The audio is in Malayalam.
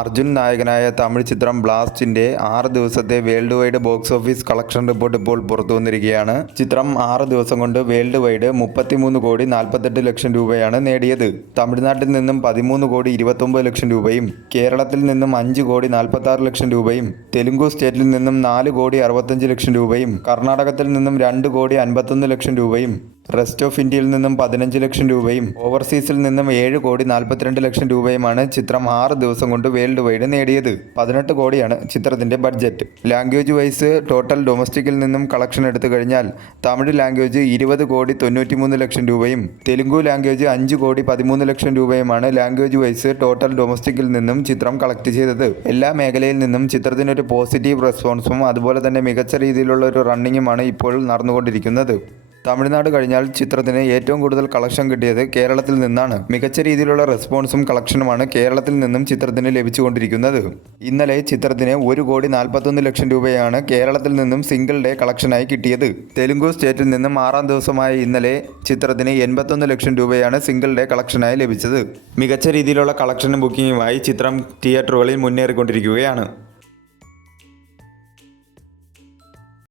അർജുൻ നായകനായ തമിഴ് ചിത്രം ബ്ലാസ്റ്റിന്റെ 6 ദിവസത്തെ world wide box office collection report ഇപ്പോൾ പുറത്തു വന്നിരിക്കുകയാണ്. ചിത്രം 6 ദിവസം കൊണ്ട് വേൾഡ് വൈഡ് 33,48,00,000 രൂപയാണ് നേടിയത്. തമിഴ്നാട്ടിൽ നിന്നും 13,29,00,000 രൂപയും കേരളത്തിൽ നിന്നും 5,46,00,000 രൂപയും തെലുങ്കു സ്റ്റേറ്റിൽ നിന്നും 4,65,00,000 രൂപയും കർണാടകത്തിൽ നിന്നും 2,51,00,000 രൂപയും റെസ്റ്റ് ഓഫ് ഇന്ത്യയിൽ നിന്നും 15 ലക്ഷം രൂപയും ഓവർസീസിൽ നിന്നും 7,42,00,000 രൂപയുമാണ് ചിത്രം 6 ദിവസം കൊണ്ട് വേൾഡ് വൈഡ് നേടിയത്. 18 കോടിയാണ് ചിത്രത്തിന്റെ ബഡ്ജറ്റ്. ലാംഗ്വേജ് വൈസ് ടോട്ടൽ ഡൊമസ്റ്റിക്കിൽ നിന്നും കളക്ഷൻ എടുത്തു കഴിഞ്ഞാൽ തമിഴ് ലാംഗ്വേജ് 20,93,00,000 രൂപയും തെലുങ്കു ലാംഗ്വേജ് 5,13,00,000 രൂപയുമാണ് ലാംഗ്വേജ് വൈസ് ടോട്ടൽ ഡൊമസ്റ്റിക്കിൽ നിന്നും ചിത്രം കളക്ട് ചെയ്തത്. എല്ലാ മേഖലയിൽ നിന്നും ചിത്രത്തിനൊരു പോസിറ്റീവ് റെസ്പോൺസും അതുപോലെ തന്നെ മികച്ച രീതിയിലുള്ള ഒരു റണ്ണിങ്ങുമാണ് ഇപ്പോൾ നടന്നുകൊണ്ടിരിക്കുന്നത്. തമിഴ്നാട് കഴിഞ്ഞാൽ ചിത്രത്തിന് ഏറ്റവും കൂടുതൽ കളക്ഷൻ കിട്ടിയത് കേരളത്തിൽ നിന്നാണ്. മികച്ച രീതിയിലുള്ള റെസ്പോൺസും കളക്ഷനുമാണ് കേരളത്തിൽ നിന്നും ചിത്രത്തിന് ലഭിച്ചുകൊണ്ടിരിക്കുന്നത്. ഇന്നലെ ചിത്രത്തിന് 1,41,00,000 രൂപയാണ് കേരളത്തിൽ നിന്നും സിംഗിൾ ഡേ കളക്ഷനായി കിട്ടിയത്. തെലുങ്കു സ്റ്റേറ്റിൽ നിന്നും 6ാം ദിവസമായ ഇന്നലെ ചിത്രത്തിന് 81 ലക്ഷം രൂപയാണ് സിംഗിൾ ഡേ കളക്ഷനായി ലഭിച്ചത്. മികച്ച രീതിയിലുള്ള കളക്ഷനും ബുക്കിങ്ങുമായി ചിത്രം തിയേറ്ററുകളിൽ മുന്നേറിക്കൊണ്ടിരിക്കുകയാണ്.